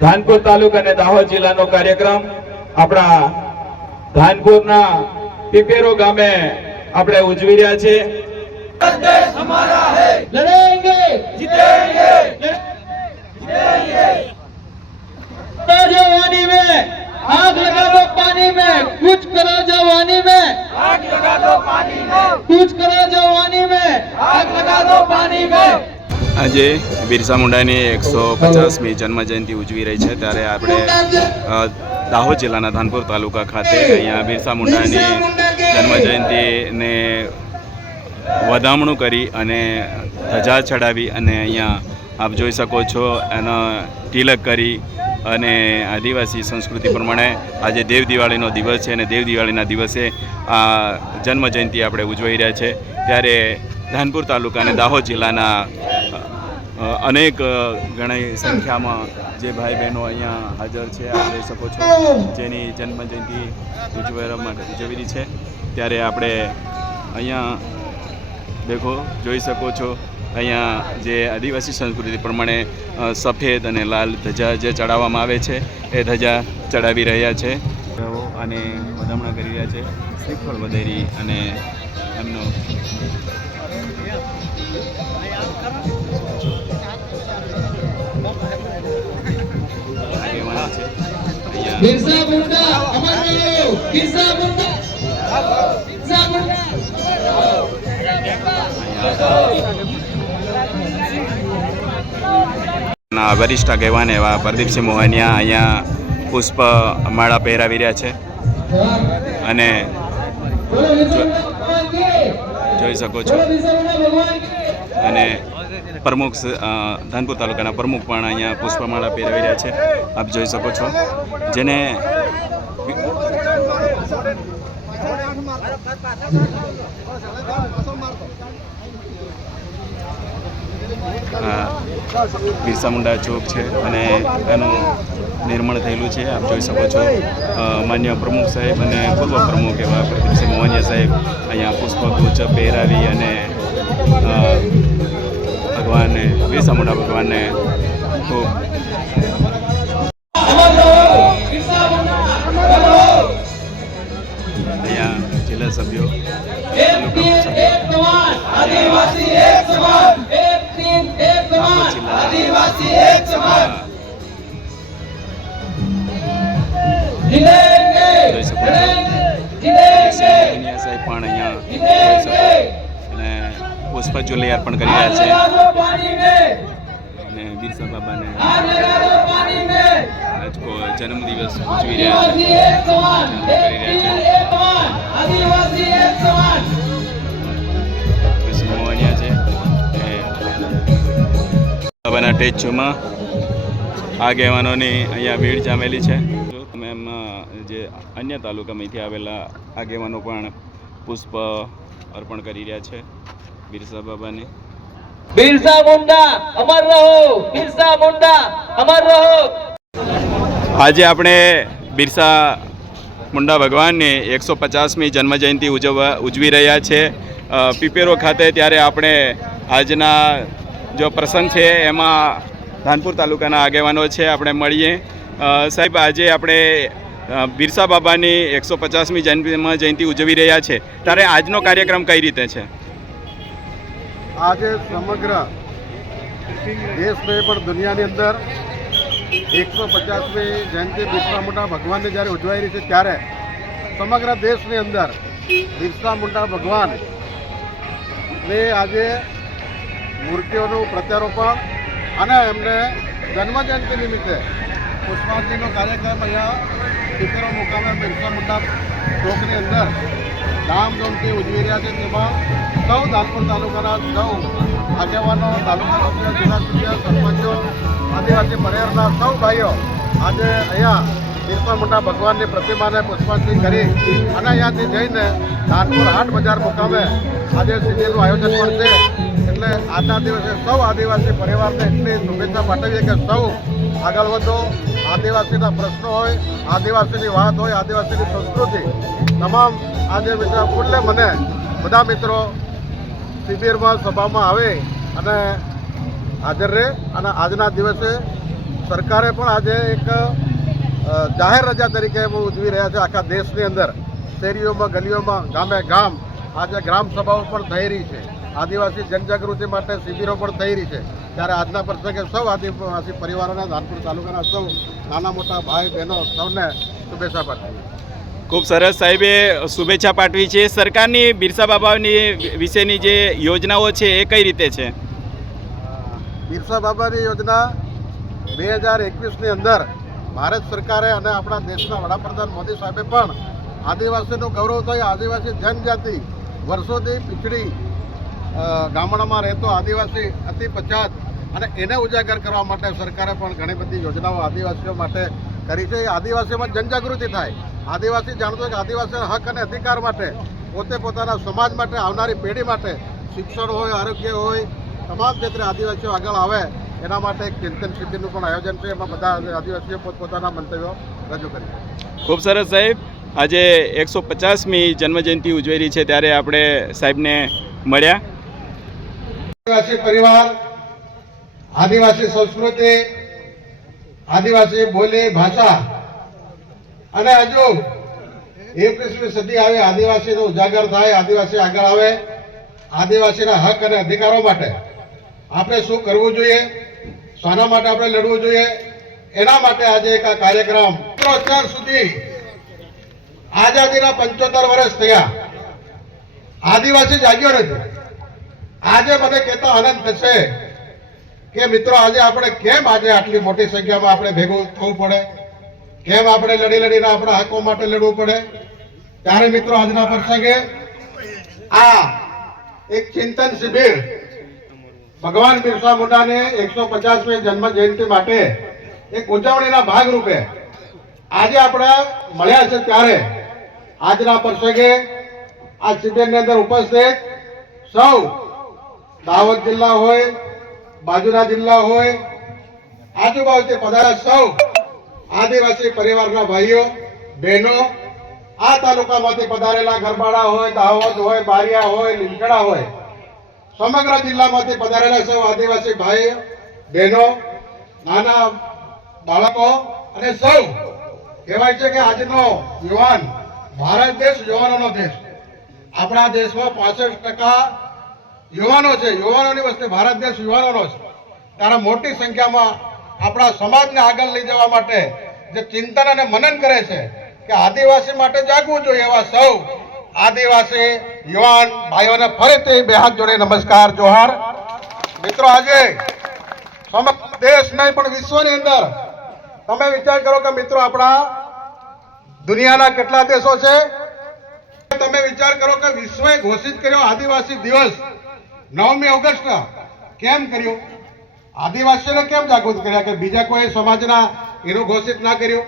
ધાનપુર તાલુકા અને દાહોદ જિલ્લાનો કાર્યક્રમ આપણા ધાનપુરના પીપેરો ગામે આપણે ઉજવી રહ્યા છે लड़ेंगे जीतेंगे जवानी में आग लगा दो पानी में कुछ करो जवानी में आग लगा दो पानी में कुछ करो जवानी में आग लगा दो पानी में આજે બિરસા મુંડાની એકસો પચાસમી જન્મજયંતિ ઉજવી રહી છે. ત્યારે આપણે દાહોદ જિલ્લાના ધાનપુર તાલુકા ખાતે અહીંયા બિરસા મુંડાની જન્મજયંતિને વધામણું કરી અને ધજા ચડાવી અને અહીંયા આપ જોઈ શકો છો એનો તિલક કરી અને આદિવાસી સંસ્કૃતિ પ્રમાણે આજે દેવ દિવાળીનો દિવસ છે અને દેવ દિવાળીના દિવસે આ જન્મજયંતિ આપણે ઉજવાઈ રહ્યા છે. ત્યારે ધાનપુર તાલુકા અને દાહોદ જિલ્લાના અનેક ઘણી સંખ્યામાં જે ભાઈ બહેનો અહીંયા હાજર છે આપ શકો છો. જેની જન્મજયંતિ ઉજવવા માટે ઉજવેલી છે. ત્યારે આપણે અહીંયા દેખો, જોઈ શકો છો. અહીંયા જે આદિવાસી સંસ્કૃતિ પ્રમાણે સફેદ અને લાલ ધજા જે ચડાવવામાં આવે છે, એ ધજા ચડાવી રહ્યા છે. અને વધામણા કરી રહ્યા છે. શ્રીફળ વધેરી અને એમનો બિરસા મુંડા અમર રહો બિરસા મુંડા બિરસા મુંડા ના વરિષ્ઠ આગેવાન એવા પ્રદીપસિંહ મોહનિયા અહીંયા પુષ્પ માળા પહેરાવી રહ્યા છે. અને જોઈ શકો છો. અને પ્રમુખ ધાનપુર તાલુકાના પ્રમુખ પણ અહીંયા પુષ્પમાળા પહેરાવી રહ્યા છે. આપ જોઈ શકો છો. જેને બિરસા મુંડા ચોક છે અને એનું નિર્માણ થયેલું છે. આપ જોઈ શકો છો. માન્ય પ્રમુખ સાહેબ અને પૂર્વ પ્રમુખ એવા પ્રદીપસિંહ મોહનિયા સાહેબ અહીંયા પુષ્પગુચ્છ પહેરાવી અને ભગવાનને બિરસા મુંડા ભગવાનને અહીંયા જિલ્લા સભ્યો જિલ્લા પણ અહીંયા પુષ્પાંજલિ અર્પણ કરી રહ્યા છે. અને બિરસા બાબાને જન્મદિવસ ઉજવી રહ્યા છે. બાબાના ટેચ્યુમાં આગેવાનોની અહીંયા ભીડ જામેલી છે. તમે એમાં જે અન્ય તાલુકામાંથી આવેલા આગેવાનો પણ પુષ્પ અર્પણ કરી રહ્યા છે. બિરસા બાબાને. બિરસા મુંડા અમર રહો બિરસા મુંડા અમર રહો. આજે આપણે બિરસા મુંડા ભગવાનની એકસો પચાસમી જન્મજયંતિ ઉજવવા ઉજવી રહ્યા છે. પીપેરો ખાતે ત્યારે આપણે આજના જો પ્રસંગ છે એમાં ધાનપુર તાલુકાના આગેવાનો છે આપણે મળીએ. સાહેબ આજે આપણે બિરસા બાબાની એકસો પચાસમી જન્મ જયંતિ ઉજવી રહ્યા છે. ત્યારે આજનો કાર્યક્રમ કઈ રીતે છે? આજે સમગ્ર દેશને પણ દુનિયાની અંદર એકસો પચાસમી જયંતિ બિરસા મુંડા ભગવાનની જ્યારે ઉજવાઈ રહી છે, ત્યારે સમગ્ર દેશની અંદર બિરસા મુંડા ભગવાન ને આજે મૂર્તિઓનું પ્રત્યારોપણ અને એમને જન્મજયંતિ નિમિત્તે પુષ્પાંજલિનો કાર્યક્રમ અહીંયા પીપેરો મુકામે બિરસા મુંડા ચોકની અંદર ધામધૂમથી ઉજવી રહ્યા છે. તેમાં સૌ ધાનપુર તાલુકાના સૌ આગેવાનો, તાલુકા સભ્યો, જિલ્લા સરપંચો આદિવાસી પરિવારના સૌ ભાઈઓ આજે અહીંયા બિરસા મુંડા ભગવાનની પ્રતિમાને પુષ્પાંજલિ કરી અને અહીંયાથી જઈને ધાનપુર હાટ બજાર મુકામે આજે શિબિરનું આયોજન પણ છે. એટલે આજના દિવસે સૌ આદિવાસી પરિવારને એટલી શુભેચ્છા પાઠવીએ કે સૌ આગળ વધો. આદિવાસીના પ્રશ્નો હોય, આદિવાસીની વાત હોય, આદિવાસીની સંસ્કૃતિ, તમામ આજે મિત્રો કુલ્લે મને બધા મિત્રો શિબિરમાં, સભામાં આવે અને હાજર રહે અને આજના દિવસે સરકારે પણ આજે એક જાહેર રજા તરીકે ઉજવી રહ્યા છે આખા દેશની અંદર. શેરીઓમાં, ગલીઓમાં ગામે ગામ આજે ગ્રામ સભાઓ પણ થઈ રહી છે. આદિવાસી જનજાગૃતિ માટે શિબિરો પણ થઈ રહી છે. ત્યારે આજના પ્રસંગે સૌ આદિવાસી પરિવારોના ધાનપુર તાલુકાના સૌ નાના મોટા ભાઈ બહેનો સૌને શુભેચ્છા પાઠવી. ખૂબ સરસ સાહેબે શુભેચ્છા પાઠવી છે. સરકારની બિરસા બાબાની વિશેની જે યોજનાઓ છે એ કઈ રીતે છે? બિરસા બાબાની યોજના બે હજાર એકવીસની અંદર ભારત સરકારે અને આપણા દેશના વડાપ્રધાન મોદી સાહેબે પણ આદિવાસીનું ગૌરવ થાય આદિવાસી જનજાતિ વર્ષોથી પીછડી ગામડામાં રહેતો આદિવાસી અતિ પછાત અને એને ઉજાગર કરવા માટે સરકારે પણ ઘણી બધી યોજનાઓ આદિવાસીઓ માટે કરી છે. આદિવાસીઓમાં જનજાગૃતિ થાય. આદિવાસી જાણતો કે આદિવાસીના હક અને અધિકાર માટે પોતે પોતાના સમાજ માટે આવનારી પેઢી માટે શિક્ષણ હોય, આરોગ્ય હોય, તમામ ક્ષેત્રે આદિવાસીઓ આગળ આવે એના માટે એક ચિંતન શિબિરનું પણ આયોજન છે. એમાં બધા આદિવાસીઓ પોતપોતાના મંતવ્યો રજૂ કરી ખૂબ સરસ સાહેબ. આજે એકસો પચાસમી જન્મજયંતિ ઉજવેલી છે. ત્યારે આપણે સાહેબને મળ્યા. આદિવાસી પરિવાર, આદિવાસી સંસ્કૃતિ, આદિવાસી બોલી ભાષા અને હજુ એકવીસમી સદી આવે, આદિવાસીનો ઉજાગર થાય, આદિવાસી આગળ આવે, આદિવાસીના હક અને અધિકારો માટે આપણે શું કરવું જોઈએ, શાના માટે આપણે લડવું જોઈએ, એના માટે આજે એક આ કાર્યક્રમ અત્યાર સુધી આઝાદીના પંચોતેર વર્ષ થયા. આદિવાસી જાગ્યો નથી. આજે મને કહેતા આનંદ થશે કે મિત્રો, આજે આપણે કેમ આજે આટલી મોટી સંખ્યામાં આપણે ભેગું થવું પડે? કેમ આપણે લડી લડીને આપણા હકો માટે લડવું પડે? ત્યારે મિત્રો, આજના પ્રસંગે આ એક ચિંતન શિબિર ભગવાન બિરસા મુંડાને એકસો પચાસમી જન્મ જયંતિ માટે એક ઉજવણીના ભાગરૂપે આજે આપણે મળ્યા છે ત્યારે આજના પ્રસંગે આ શિબિરની અંદર ઉપસ્થિત સૌ દાહોદ જિલ્લા હોય, બાજુના જિલ્લા હોય, આજુબાજુથી પધારેલા સૌ આદિવાસી પરિવારના ભાઈઓ, બહેનો, આ તાલુકામાંથી પધારેલા ગરબાડા હોય, દાહોદ હોય, બારિયા હોય લીમકડા હોય, સમગ્ર જિલ્લામાંથી પધારેલા સૌ આદિવાસી ભાઈ, બહેનો, નાના બાળકો અને સૌ કહેવાય છે કે આજનો યુવાન ભારત દેશ, યુવાનોનો દેશ. આપણા દેશમાં પાસઠ ટકા યુવાનો છે, યુવાનોની વસ્તી ભારત દેશ યુવાનોનો છે. ત્યારે મોટી સંખ્યામાં આપણા સમાજને આગળ લઈ જવા માટે જે ચિંતન અને મનન કરે છે કે આદિવાસી માટે જાગવું જોઈએ એવા સૌ આદિવાસી યુવાન ભાઈઓને ફરીથી બે હાથ જોડે નમસ્કાર, જોહાર. મિત્રો, આજે સમગ્ર દેશ નહીં, પણ વિશ્વની અંદર તમે વિચાર કરો કે મિત્રો, આપણા દુનિયાના કેટલા દેશો છે? તમે વિચાર કરો કે વિશ્વએ ઘોષિત કર્યો આદિવાસી દિવસ નવમી ઓગસ્ટ કેમ કર્યો? આદિવાસીઓને કેમ જાગૃત કર્યા કે બીજા કોઈ સમાજના એનું ઘોષિત ના કર્યું?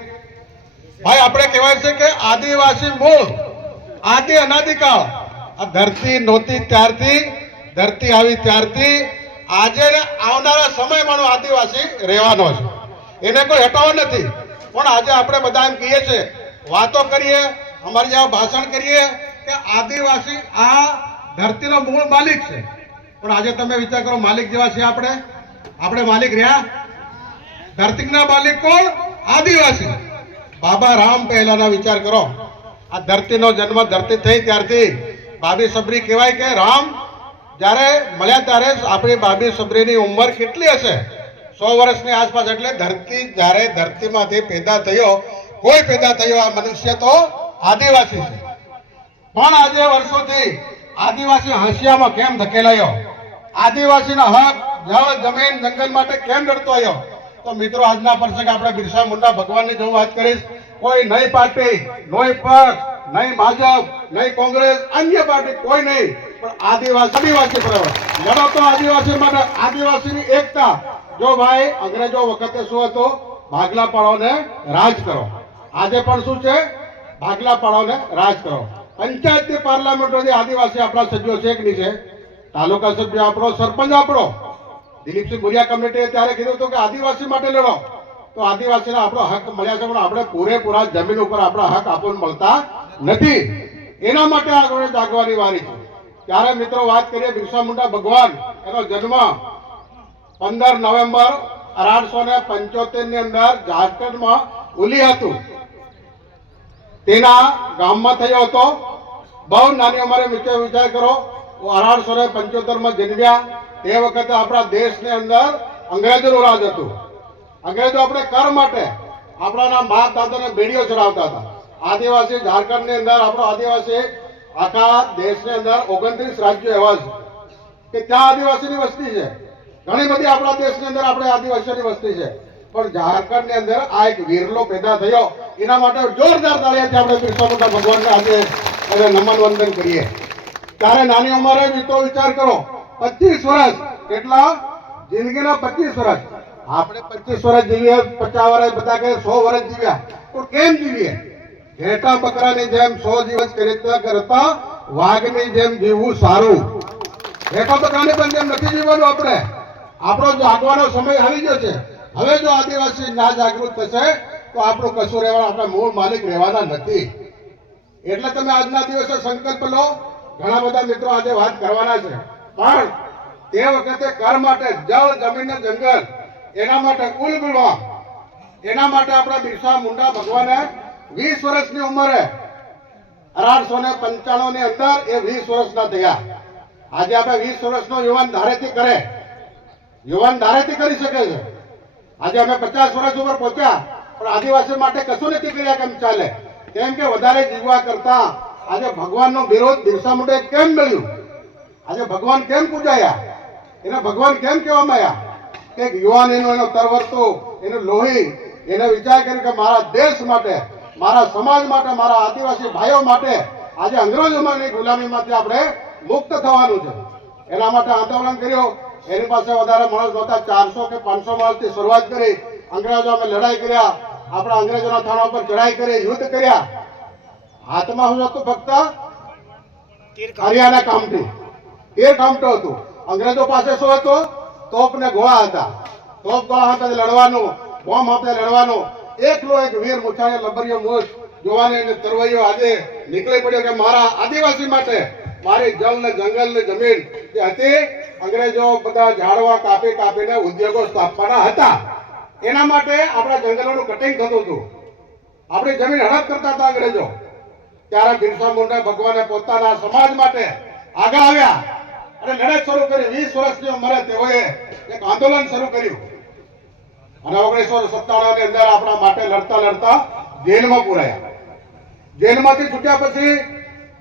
ભાઈ, આપણે કહેવાય છે કે આદિવાસી મૂળ, આદિ અનાદિકાળ. આ ધરતી નહોતી ત્યારથી, ધરતી આવી ત્યારથી. આજે આવનારા સમયમાં આદિવાસી રહેવાનો છે. એને કોઈ હટાવો નથી. પણ આજે આપણે બધા એમ કહીએ છીએ, વાતો કરીએ, અમારી જેવા ભાષણ કરીએ કે આદિવાસી આ ધરતીનો મૂળ માલિક છે. પણ આજે તમે વિચાર કરો, માલિક જેવા છે આપણે? આપણે માલિક રહ્યા? ધરતીના માલિક કોણ? આદિવાસી. બાબા રામ પહેલાના વિચાર કરો. આ ધરતીનો જન્મ ધરતી થઈ ત્યારથી. બાબી સબરી કહેવાય કે રામ, જ્યારે મળ્યા ત્યારે આપણી બાબી સબરીની ઉંમર કેટલી હશે? સો વર્ષની આસપાસ એટલે ધરતી, જ્યારે ધરતીમાંથી પેદા થયો, કોઈ પેદા થયો આ મનુષ્ય તો આદિવાસી છે. પણ આજે વર્ષોથી આદિવાસી હંસિયામાં કેમ ધકેલાયો? આદિવાસીના હક, જળ, જમીન, જંગલ માટે કેમ લડતો આવ્યો? તો મિત્રો, આજના પ્રસંગે આપણે બિરસા મુંડા ભગવાનની જો વાત કરીશ. કોઈ નહીં પાર્ટી, નહીં પક્ષ, નહીં ભાજપ, નહીં કોંગ્રેસ, અન્ય પાર્ટી કોઈ નહીં. પણ આદિવાસી આદિવાસી પર લડો તો આદિવાસી માટે આદિવાસીની એકતા. જો ભાઈ, અંગ્રેજો વખતે શું હતો? ભાગલા પાડોને રાજ કરો. આજે પણ શું છે? ભાગલા પાડોને રાજ કરો. પંચાયતની પાર્લામેન્ટોથી આદિવાસી આપણા સભ્યો છે કે નહીં છે? તાલુકા સભ્ય આપણો સરપંચ આપણો દિલીપસિંહ ભુરિયા કમિટીએ ત્યારે કીધું હતું કે આદિવાસી માટે લડો. તો આદિવાસીને આપણો હક મળ્યા છે, પણ આપણે પૂરેપૂરા જમીન ઉપર આપણા હક આપણને મળતા નથી. એના માટે આગળ જાગવાની વારી છે. ત્યારે મિત્રો વાત કરીએ બિરસા મુંડા ભગવાન, એનો જન્મ પંદર નવેમ્બર અઢારસો ને પંચોતેરની અંદર ઝારખંડમાં ઉલી હતું. તેના ગામમાં થયો હતો. બહુ નાની અમારે વિચાર વિચાર કરો અઢારસો ને પંચોતેરમાં જન્મ્યા. તે વખતે આપણા દેશની અંદર અંગ્રેજોનું રાજ હતું. અંગ્રેજો આપણે કર માટે આપણાના બાપ, દાદાને બેડીઓ ચડાવતા હતા. આદિવાસી ઝારખંડની અંદર આપણો આદિવાસી આખા દેશની અંદર ઓગણત્રીસ રાજ્યો એવા છે કે ત્યાં આદિવાસીની વસ્તી છે. ઘણી બધી આપણા દેશની અંદર આપણે આદિવાસીઓની વસ્તી છે. પણ ઝારખંડની અંદર આ એક વીરલો પેદા થયો. એના માટે જોરદાર તાળી આપણે મુંડા ભગવાનને આજે એને નમન વંદન કરીએ. ત્યારે નાની ઉંમરે મિત્રો વિચાર કરો, પચીસ વર્ષ, કેટલા? જિંદગીના પચીસ વર્ષ. આપણે પચીસ વર્ષ જીવીએ, પચાસ વર્ષ બધા કહે સો વર્ષ જીવ્યા. તો કેમ જીવીએ? ઘેટા બકરાની જેમ સો દિવસ કરતા કરતા વાઘની જેમ જીવવું સારું. ઘેટા બકરાની પણ જેમ નથી જીવવાનું આપણે. આપણો જાગવાનો સમય આવી ગયો છે. હવે જો આદિવાસી ના જાગૃત થશે, તો આપણું કશું રહેવાનું આપણા મૂળ માલિક રહેવાના નથી. એટલે તમે આજના દિવસે સંકલ્પ લો. ઘણા બધા મિત્રો આજે વાત કરવાના છે. પણ તે વખતે કર માટે જળ, જમીન જંગલ, એના માટે કુલ ગુણવા એના માટે આપણા બિરસા મુંડા ભગવાને વીસ વર્ષની ઉંમરે અઢારસો ને પંચાણું ની અંદર એ વીસ વર્ષના થયા. આજે આપણે વીસ વર્ષનો યુવાન ધારેથી કરે. યુવાન ધારેથી કરી શકે છે. આજે અમે પચાસ વર્ષ ઉપર પહોંચ્યા, પણ આદિવાસી માટે કશું નથી કર્યા કેમ ચાલે. કેમ કે વધારે જીવવા કરતા આજે ભગવાનનો વિરોધ બિરસા મુંડે કેમ મળ્યું? આજે ભગવાન કેમ પૂજાયા? એને ભગવાન કેમ કહેવામાં આવ્યા? કે યુવાન એનો એનો તરવરતો, એનો લોહી, એને વિચાર કર્યો કે મારા દેશ માટે, મારા સમાજ માટે, મારા આદિવાસી ભાઈઓ માટે આજે અંગ્રેજોમાંની ગુલામીમાંથી આપણે મુક્ત થવાનું છે. એના માટે આંદોલન કર્યું. એની પાસે વધારે માણસ નહોતા. ચારસો કે પાંચસો માણસથી શરૂઆત કરી. અંગ્રેજો અમે લડાઈ કર્યા. આપણા અંગ્રેજોના થાણા ઉપર ચઢાઈ કરી યુદ્ધ કર્યા. હાથમાં શું હતું ફક્ત? હરિયાના કામટી એ કામટો હતું. અંગ્રેજો પાસે શું હતું? તોપ ને ગોળા હતા. તોપ ગોળા હતા લડવાનું બોમ્બ હતા લડવાનું. એકલો એક વીર મુઠાને લબરિયો મોજ જોવાની અને તરવૈયો આજે નીકળી પડ્યો કે મારા આદિવાસી માટે મારી જળ ને જંગલ ને જમીન જે હતી. અંગ્રેજો બધા ઝાડવા કાપી કાપીને ઉદ્યોગો સ્થાપવાના હતા. એના માટે આપણા જંગલોનું કટિંગ થતું હતું. આપણી જમીન હડપ કરતા હતા અંગ્રેજો. ત્યારે બિરસા મુંડા ભગવાને પોતાના સમાજ માટે આગળ આવ્યા અને લડત શરૂ કરી. વીસ વર્ષની ઉંમરે તેઓએ એક આંદોલન શરૂ કર્યું. અને ઓગણીસો સત્તાણું ની અંદર આપણા માટે લડતા લડતા જેલમાં પુરાયા. જેલમાંથી છૂટ્યા પછી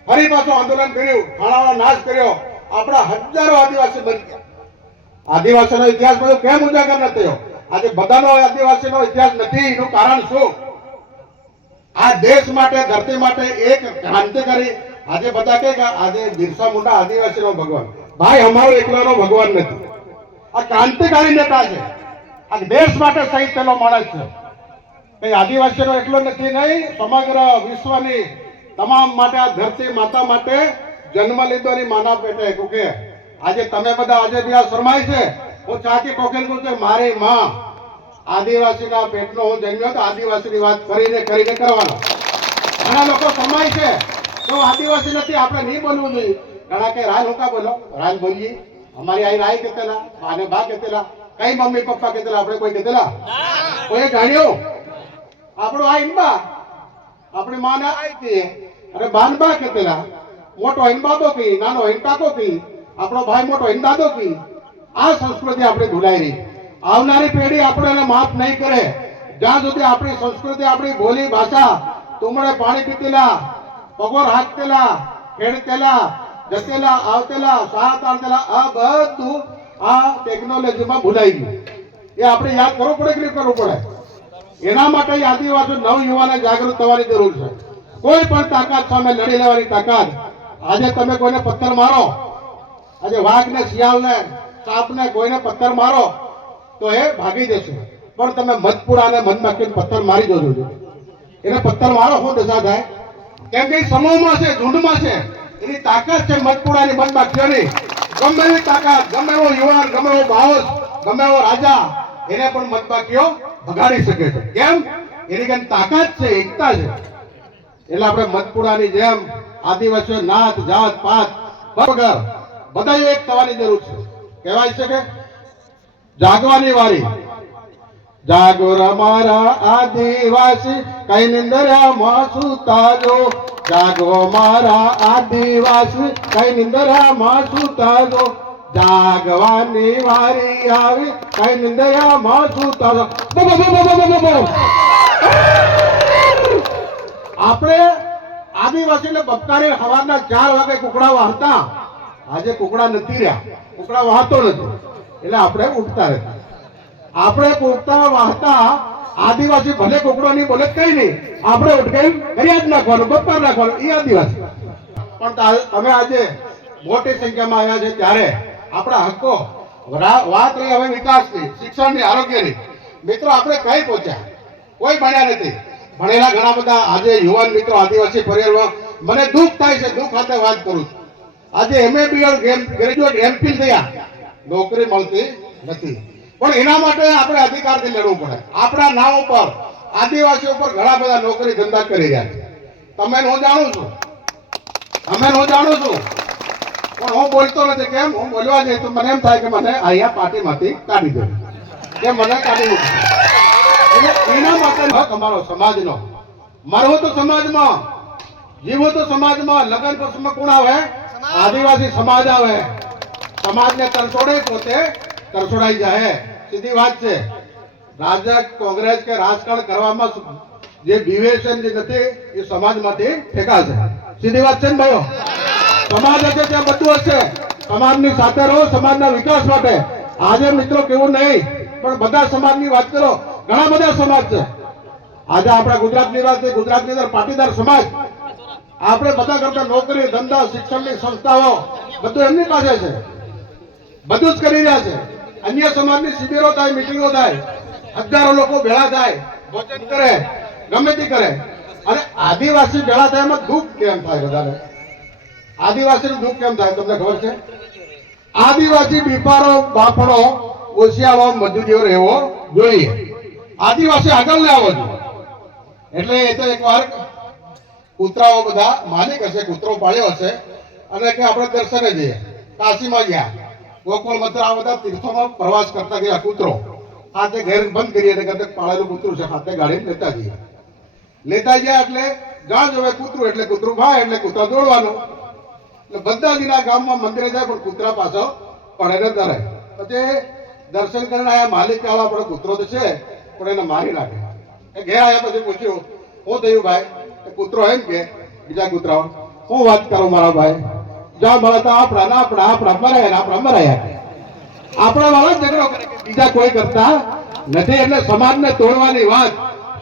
ફરી પાછું આંદોલન કર્યું. ખાણાનો નાશ કર્યો. આપણા હજારો આદિવાસી બની ગયા. આદિવાસીનો ઇતિહાસ બધો કેમ ઉજાગર ન થયો? આજે બધાનો આદિવાસીનો ઇતિહાસ નથી, એનું કારણ શું? આ દેશ માટે, ધરતી માટે એક ક્રાંતિકારી આજે બધા કે આજે બિરસા મુંડા આદિવાસીનો ભગવાન. ભાઈ, અમારો એકલાનો ભગવાન નથી. આ ક્રાંતિકારી નેતા છે. આ દેશ માટે શહીદ થયેલો માણસ છે. કઈ આદિવાસીનો એટલો નથી નહીં, સમગ્ર વિશ્વની તમામ માટે, આ ધરતી માતા માટે જન્મ લીધો ની માના પેટે. કે આજે તમે બધા આજે બી આ શરમાય છે? હું ટોકેલ કહું છું, મારે માં આદિવાસીના પેટનો હું જન્મ્યો તો આદિવાસીની વાત કરીને કરીને કરવાનો. ઘણા લોકો સમાય છે, તો આદિવાસી નથી, આપણે નહીં બોલવું જોઈએ. ઘણા કે, રાજ હું કા બોલો? રાજ બોલીએ. અમારી આઈ રાય કેતેલા આને બા કેતેલા કઈ મમ્મી પપ્પા કેતેલા આપણે કોઈ કેતેલા કોઈ જાણ્યો? આપણો આ ઇમ્બા આપણી માને આઈ કે અને બાન બા કેતેલા મોટો ઇમ્બાબો બાબો કી નાનો હિન કાકો કી આપણો ભાઈ મોટો હિન દાદો કી આ સંસ્કૃતિ આપણે ભૂલાઈ રહી આવનારી પેઢી આપણને માફ નહીં કરે. જ્યાં સુધી આપણી સંસ્કૃતિ, આપણી બોલી, ભાષા તુમડે પાણી પીતેલા, પગોર હાથતેલા ખેડતેલા, જતેલા, આવતેલા સાહ તાળતેલા આ બધું આ ટેકનોલોજીમાં ભૂલાઈ ગયું. એ આપણે યાદ કરવું પડે કે કરવું પડે? એના માટે આદિવાસીઓ આદિવાસી નવ યુવાને જાગૃત થવાની જરૂર છે. કોઈ પણ તાકાત સામે લડી લેવાની તાકાત. આજે તમે કોઈને પથ્થર મારો? આજે વાઘને, શિયાળને સાપને કોઈને પથ્થર મારો, તો એ ભાગી જશે. પણ તમે મધપુડાને મધમાખીને પથ્થર મારી જોજો. એને પથ્થર મારો, શું દશા થાય? કેમ કે સમૂહમાં છે, ઝુંડમાં છે. એની તાકાત છે મધપુડાની મધમાખીઓની. ગમે એવી તાકાત, ગમે એવો યુવાન, ગમે એવો બાવસ ગમે એવો રાજા, એને પણ મધમાખીઓ ભગાડી શકે છે. કેમ? એની કઈ તાકાત છે, એકતા છે. એટલે આપણે મધપુરાની જેમ આદિવાસીઓ નાત, જાત, પાત વગર બધા એક થવાની જરૂર છે. કહેવાય છે કે જાગવાની વારી. જાગોર મારા આદિવાસી કઈ નિંદરામાં સુતાજો જાગો મારા આદિવાસી કઈ નિંદરામાં સુતાજો જાગવાની વારી આવી કઈ સુતાજો બો, બો, બો. આપણે આદિવાસીને બપકારે સવારના ચાર વાગે કુકડા વાહતા આજે કુકડા નથી રહ્યા. કુકડા વાહતો નથી. એટલે આપણે ઉઠતા રહેતા. આપણે કુકડા વાહતા આદિવાસી ભલે કુકડો નહીં બોલે કઈ નહીં. આપણે ઉઠકાઈ ફરિયાદ નાખવાનું બપોર નાખવાનું, એ આદિવાસી. પણ તમે આજે મોટી સંખ્યામાં આવ્યા છે ત્યારે આપણા હક્કો વાત રહી હવે વિકાસની, શિક્ષણની, આરોગ્યની. મિત્રો, આપણે કઈ પહોંચ્યા? કોઈ ભણ્યા નથી. ભણેલા ઘણા બધા આજે યુવાન મિત્રો આદિવાસી પરિવારમાં મને દુઃખ થાય છે, દુઃખ સાથે વાત કરું છું. આજે એમએ બીએડ ગ્રેજ્યુએટ એમફિલ થયા. નોકરી મળતી નથી. પણ એના માટે આપણે અધિકારથી લડવું પડે. આપણા નામ ઉપર, આદિવાસીઓ ઉપર ઘણા બધા નોકરી ધંધા કરી રહ્યા છે. તમે હું જાણું છું. અમે હું જાણું છું. પણ હું બોલતો નથી. કેમ? હું બોલવા જઈશ તો મને એમ થાય કે મને અહીંયા પાર્ટીમાંથી કાઢી દો. કે મને કાઢી મૂકો. એના માટે હક અમારો સમાજનો. મરવો તો સમાજમાં, જીવો તો સમાજમાં, લગ્ન પ્રસંગમાં કોણ આવે? આદિવાસી સમાજ આવે. સમાજને તરસોડે પોતે તરસોડાઈ જાય સીધી વાત છે. રાજક કોંગ્રેસ કે રાજકારણ કરવામાં જે વિવેચન જે નથી, એ સમાજમાંથી ફેંકાશે. સીધી વાત છે ને ભાઈઓ? સમાજ હશે ત્યાં બધું હશે. સમાજની સાથે રહો, સમાજના વિકાસ માટે. આજે મિત્રો કેવું નહીં, પણ બધા સમાજની વાત કરો. ઘણા બધા સમાજ છે. આજે આપણા ગુજરાતની વાત છે. ગુજરાતની અંદર પાટીદાર સમાજ આપણે બધા કરતા નોકરી, ધંધા, શિક્ષણની સંસ્થાઓ બધું એમની પાસે છે. બધું જ કરી રહ્યા છે. અન્ય સમાજની શિબિરો થાય, મિટિંગો થાય, હજારો લોકો ભેળા થાય, ભોજન કરે, ગમે તે કરે. અને આદિવાસી ભેળા થાય એમાં દુઃખ કેમ થાય વધારે આદિવાસીનું દુઃખ કેમ થાય? તમને ખબર છે? આદિવાસી બીપારો બાપડો ઓશિયાળો, મજૂરીઓ રહેવો જોઈએ. આદિવાસી આગળ લાવવો જોઈએ એટલે એ તો એકવાર કૂતરાઓ બધા માલિક હશે, કૂતરો પાળ્યો હશે. અને કે આપણે દર્શને જઈએ. કાશીમાં ગયા. ગોકુળ મથુરા આ બધા તીર્થોમાં પ્રવાસ કરતા ગયા કૂતરો. હાથે ઘેર બંધ કરીએ એટલે કદાચ પાળેલું કૂતરું છે, હાથે ગાડી લેતા જઈએ લેતા ગયા એટલે ગાં જોવે કૂતરું, એટલે કૂતરું ભાઈ એટલે કૂતરા દોડવાનું. એટલે બધા જીના ગામમાં મંદિરે જાય પણ કૂતરા પાછો પડે ને તરે પછી દર્શન કરીને આયા માલિક વાળા આપણે કૂતરો તો છે, પણ એને મારી નાખે. ઘેર આવ્યા પછી પૂછ્યું, હું થયું ભાઈ? કૂતરો એમ કે, બીજા કૂતરાઓ હું વાત કરું મારા ભાઈ? જ્યાં મળે તો આપણા આપણા આપણા મરાયા આપણા મરાયા. આપણા વાળા ઝઘડો કરે બીજા કોઈ કરતા નથી, એટલે સમાજને તોડવાની વાત,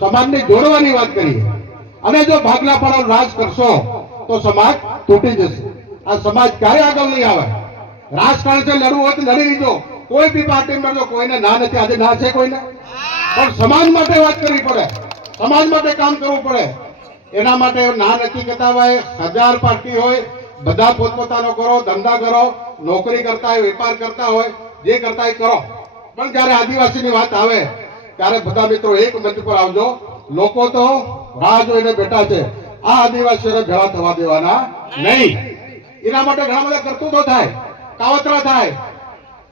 સમાજને જોડવાની વાત કરીએ. અને જો ભાગલા પડો રાજ કરશો, તો સમાજ તૂટી જશે. આ સમાજ ક્યારે આગળ નહીં આવે? રાજકારણ છે, લડવું હોય તો લડી લીધો. કોઈ બી પાર્ટી લડજો કોઈને ના નથી, આજે ના છે કોઈને. પણ સમાજ માટે વાત કરવી પડે. સમાજ માટે કામ કરવું પડે. એના માટે ના નથી કરતા હોય હજાર પાર્ટી હોય, બધા પોતપોતાનો કરો, ધંધા કરો, નોકરી કરતા હોય, વેપાર કરતા હોય, જે કરતા હોય કરો. પણ જ્યારે આદિવાસીની વાત આવે, ત્યારે બધા મિત્રો એક મંચ પર આવજો. લોકો તો રાહ જોઈને બેઠા છે. આ આદિવાસીઓને ભેળા થવા દેવાના નહીં. એના માટે ઘણા બધા કરતૂતો થાય, કાવતરા થાય.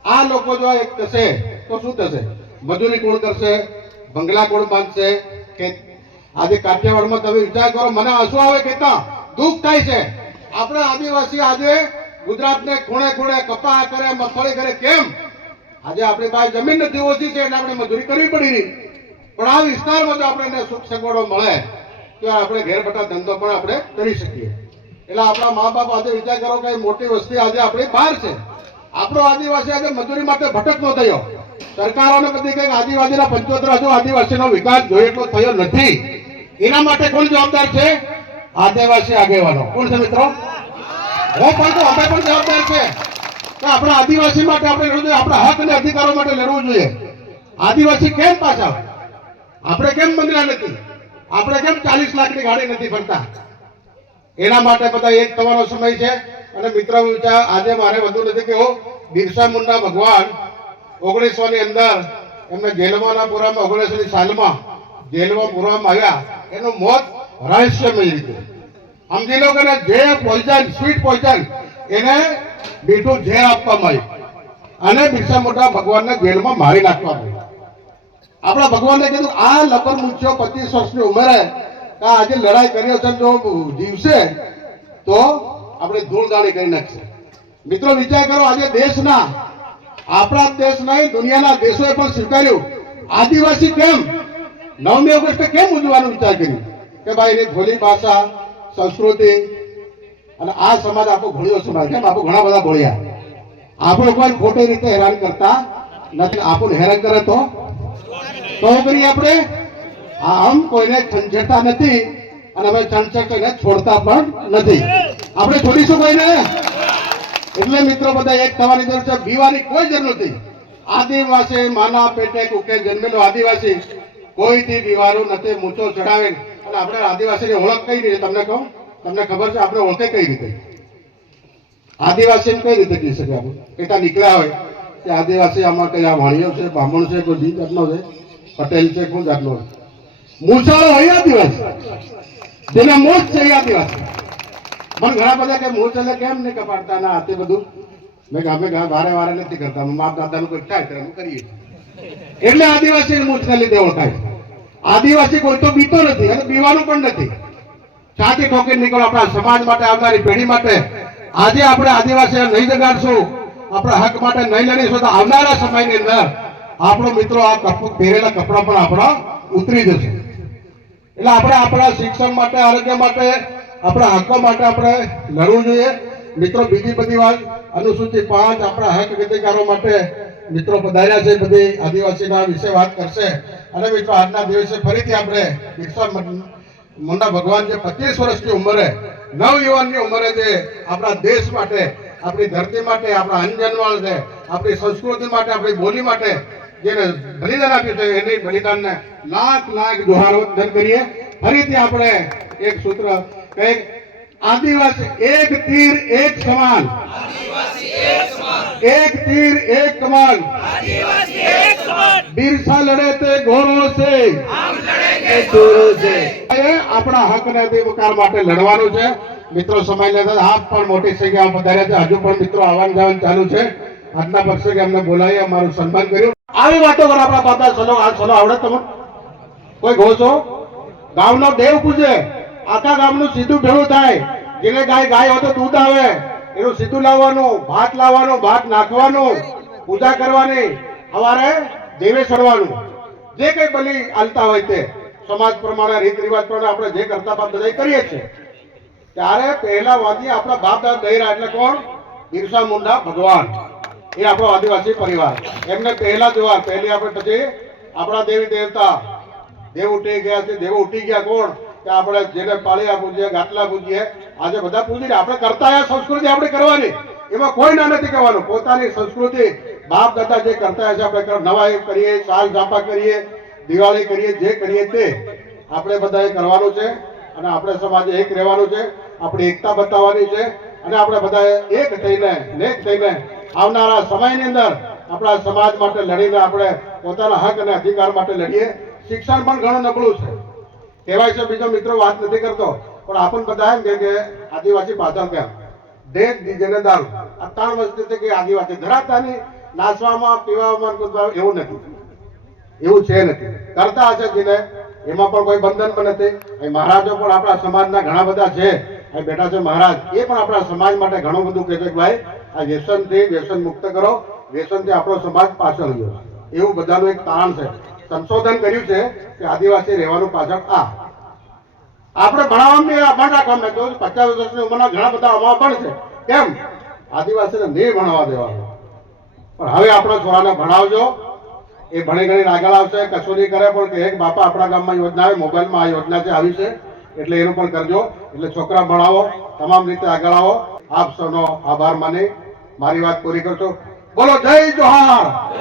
આ લોકો જો એક થશે, તો શું થશે? મજૂરી કોણ કરશે? બંગલા કોણ બાંધશે? કે આજે કાઠિયાવાડમાં તમે વિચાર કરો, મને હસવું આવે કેટલા? દુઃખ થાય છે. આપણા આદિવાસી આજે ગુજરાતને ખૂણે ખૂણે કપા કરે, મગફળી કરે, કેમ? આજે આપણી પાસે જમીન નથી, ઓછી છે એટલે આપણે મજૂરી કરવી પડી રહી. પણ આ વિસ્તારમાં જો આપણને સુખ સગવડો મળે. તો આપણે ઘેર બેઠા ધંધો પણ આપણે કરી શકીએ. એટલે આપણા મા બાપ આજે વિચાર કરો કે મોટી વસ્તી આજે આપણી બહાર છે. આપણો આદિવાસી આજે મજૂરી માટે ભટકતો થયો. સરકારોને બધી કંઈક આદિવાસીના પંચોતેર હજુ આદિવાસીનો વિકાસ જોઈએ એટલો થયો નથી. એના માટે કોણ જવાબદાર છે? આદિવાસી આગેવાનો. કોણ છે મિત્રો? હું પણ તો અમે પણ જવાબદાર છે. કે આપણા આદિવાસી માટે આપણે લડવું જોઈએ, આપણા હક અને અધિકારો માટે લડવું જોઈએ. આદિવાસી કેમ પાછા આપણે કેમ મંદિરા નથી? આપણે કેમ ચાલીસ લાખની ગાડી નથી ફરતા? એના માટે બધા એક થવાનો સમય છે. અને મિત્રો, વિચાર, આજે મારે વધુ નથી કેવું. બિરસા મુંડા ભગવાન ઓગણીસો ની અંદર એમને જેલમાંના પુરામાં ઓગણીસો ની સાલમાં જેલમાં પૂરવામાં આવ્યા. એનું મોત રહસ્યમય રીતે. સમજી લો કે જે પોઈઝન સ્વીટ પોઈઝન એને મીઠું ઝેર આપવામાં આવ્યું. અને બિરસા મોટા ભગવાનને જેલમાં મારી નાખવામાં આવ્યું. આપણા ભગવાનને કીધું, આ લપર મૂછો પચીસ વર્ષની ઉંમરે. આજે લડાઈ કર્યો છે જો જીવશે, તો આપણે ધૂળગાળી કરી નાખશે. મિત્રો, વિચાર કરો, આજે દેશના, આપણા દેશ નહીં, દુનિયાના દેશોએ પણ સ્વીકાર્યું. આદિવાસી કેમ? નવમી ઓગસ્ટે કેમ ઉજવવાનું વિચાર કર્યું? કે ભાઈ એની ભોલી ભાષા, સંસ્કૃતિ અને આ સમાજ આપણો ભોળ્યો સમાજ. કેમ? આપણે ઘણા બધા ભોળ્યા. આપણે કોઈ ખોટી રીતે હેરાન કરતા નથી આપણને હેરાન કરે તો? તો કરી આપણે? આમ કોઈને છંછેડતા નથી અને હવે છંછેડને છોડતા પણ નથી. આપણે છોડીશું કોઈને? એટલે મિત્રો બધા એક થવાની જરૂર છે. બીવાની કોઈ જરૂર નથી. આદિવાસી, માના, પેટે, કુકે, જન્મેલો આદિવાસી કોઈથી બીવાનું નથી, મૂછો ચડાવે. અને આપણે આદિવાસીની ઓળખ કઈ રીતે? તમને કહું? તમને ખબર છે, આપણે ઓળખે કઈ રીતે? આદિવાસી કઈ રીતે કહી શકે આપણે? કેટલા નીકળ્યા હોય. કે આદિવાસી આમાં કઈ આ વાણિયો છે, બ્રાહ્મણ છે, કોઈ બી જાતનો છે, પટેલ છે, કોઈ જાતનો છે. મૂછાળો હોય આદિવાસી. જેના મોજ છે આદિવાસી. મને ઘણા બધા કે મૂછ એટલે કેમ નહીં કપાડતા ના તે બધું? મેં કે અમે વારે વારે નથી કરતા. અમે દાદા દાદાનું કોઈ થાય ત્યારે કરીએ એટલે આદિવાસી મૂછને લીધે ઓળખાય આદિવાસી કોઈ તો બીતો નથી અને બીવાનું પણ નથી. ચાકી ઠોકી નીકળો આપણા સમાજ માટે, આવનારી પેઢી માટે. આજે આપણે આદિવાસી નહીં જગાડશું, આપણા હક માટે નહીં લડીશું તો આવનારા સમયની અંદર આપણો મિત્રો આ પહેરેલા કપડા પણ આપણા ઉતરી જશે. એટલે આપણે આપણા શિક્ષણ માટે, આરોગ્ય માટે, આપણા હકો માટે આપણે લડવું જોઈએ. મિત્રો, બીજી બધી વાત અનુસૂચિત પાંચ આપણા હક અધિકારો માટે મિત્રો પધાર્યા છે, બધી આદિવાસીના વિશે વાત કરશે. અને મિત્રો, આજના દિવસે ફરીથી આપણે બિરસા મુંડા ભગવાન જે પચીસ વર્ષની ઉંમરે, નવયુવાનની ઉંમરે જે આપણા દેશ માટે, આપણી ધરતી માટે, આપણા અંજનવાળ છે આપણી સંસ્કૃતિ માટે, આપણી બોલી માટે જેને બલિદાન આપ્યું છે, એની બલિદાનને લાખ લાખ વંદન કરીએ. ફરીથી આપણે એક સૂત્ર કહે આદિવાસી એક તીર એક સમાન. એક તીર એક કમાન બિરસા લડે તે ઘોરો છે. આપણા હક ને અધિકાર માટે લડવાનું છે. મિત્રો, સમય લેતા આપ પણ મોટી સંખ્યામાં પધાર્યા છે. હજુ પણ મિત્રો આવવાનું જવાનું ચાલુ છે. આજના પક્ષે અમને બોલાવી અમારું સન્માન કર્યું આવી વાતો કરો આપણા બાપા સલો આ સલો આવડે તમને? કોઈ ઘોષો ગામનો દેવ પૂજે. આખા ગામનું સીધું ભેળું થાય. જેને ગાય ગાય હોય તો દૂધ આવે. એનું સીધું લાવવાનું, ભાત લાવવાનું, ભાત નાખવાનું, પૂજા કરવાની. સવારે દેવે ચડવાનું. જે કઈ બલી આલતા હોય તે. સમાજ પ્રમાણે, રીત રિવાજ પ્રમાણે આપણે જે કરતા બાપ બધા કરીએ છીએ. ત્યારે પહેલા વાદી આપણા બાપ દાદા ગયરા એટલે કોણ? બિરસા મુંડા ભગવાન. એ આપણો આદિવાસી પરિવાર. એમને પહેલા જોવા પહેલી આપણે પછી આપણા દેવી દેવતા. દેવ ઉઠી ગયા છે, દેવો ઉઠી ગયા કોણ? કે આપણે જેને પાળીયા પૂજીએ ગાટલા પૂજીએ આજે બધા પૂજી આપણે કરતા આ સંસ્કૃતિ આપણે કરવાની. એમાં કોઈ ના નથી કહેવાનું પોતાની સંસ્કૃતિ બાપ દાદા જે કરતા હશે, આપણે નવા એ કરીએ, સાલ ઝાપા કરીએ, દિવાળી કરીએ, જે કરીએ તે આપણે બધાએ કરવાનું છે. અને આપણે સમાજે એક રહેવાનું છે. આપણી એકતા બતાવવાની છે. અને આપણે બધાએ એક થઈને, નેક થઈને આવનારા સમયની અંદર આપણા સમાજ માટે લડીને આપણે પોતાના હક અને અધિકાર માટે લડીએ. શિક્ષણ પણ ઘણું નબળું છે. કહેવાય છે, બીજો મિત્રો વાત નથી કરતો, પણ આપણ બધા એમ કે આદિવાસી પાછળ કેમ? દેશ જેને દાન આ ત્રણ વસ્તુથી કે આદિવાસી. ધરાતાની નાસવામાં, પીવામાં એવું નથી. એવું છે નથી. કરતા હશે જેને, એમાં પણ કોઈ બંધન પણ નથી. મહારાજો પણ આપણા સમાજના ઘણા બધા છે. અહીં બેઠા છે મહારાજ. એ પણ આપણા સમાજ માટે ઘણું બધું કહે છે કે ભાઈ, આ વ્યસનથી વ્યસન મુક્ત કરો. વ્યસનથી આપણો સમાજ પાછળ ગયો એવું બધાનું એક તાણ છે. સંશોધન કર્યું છે કે આદિવાસી રહેવાનું પાછળ આ. આપણે ભણાવવામાં અભણ રાખવાનું જો પચાસ વર્ષની ઉંમરના ઘણા બધા અમારા પણ છે. કેમ? આદિવાસીને નહીં ભણાવવા દેવાનું. પણ હવે આપણા છોરાને ભણાવજો. એ ભણી ગણીને આગળ આવશે. કશું નહીં કરે, પણ કે એક બાપા આપણા ગામમાં યોજના આવે, મોબાઈલમાં આ યોજના છે, આવી છે. એટલે એનું પણ કરજો. એટલે છોકરા ભણાવો. તમામ રીતે આગળ આવો. આપ સૌનો આભાર માની. મારી વાત પૂરી કરશો. બોલો, જય જોહાર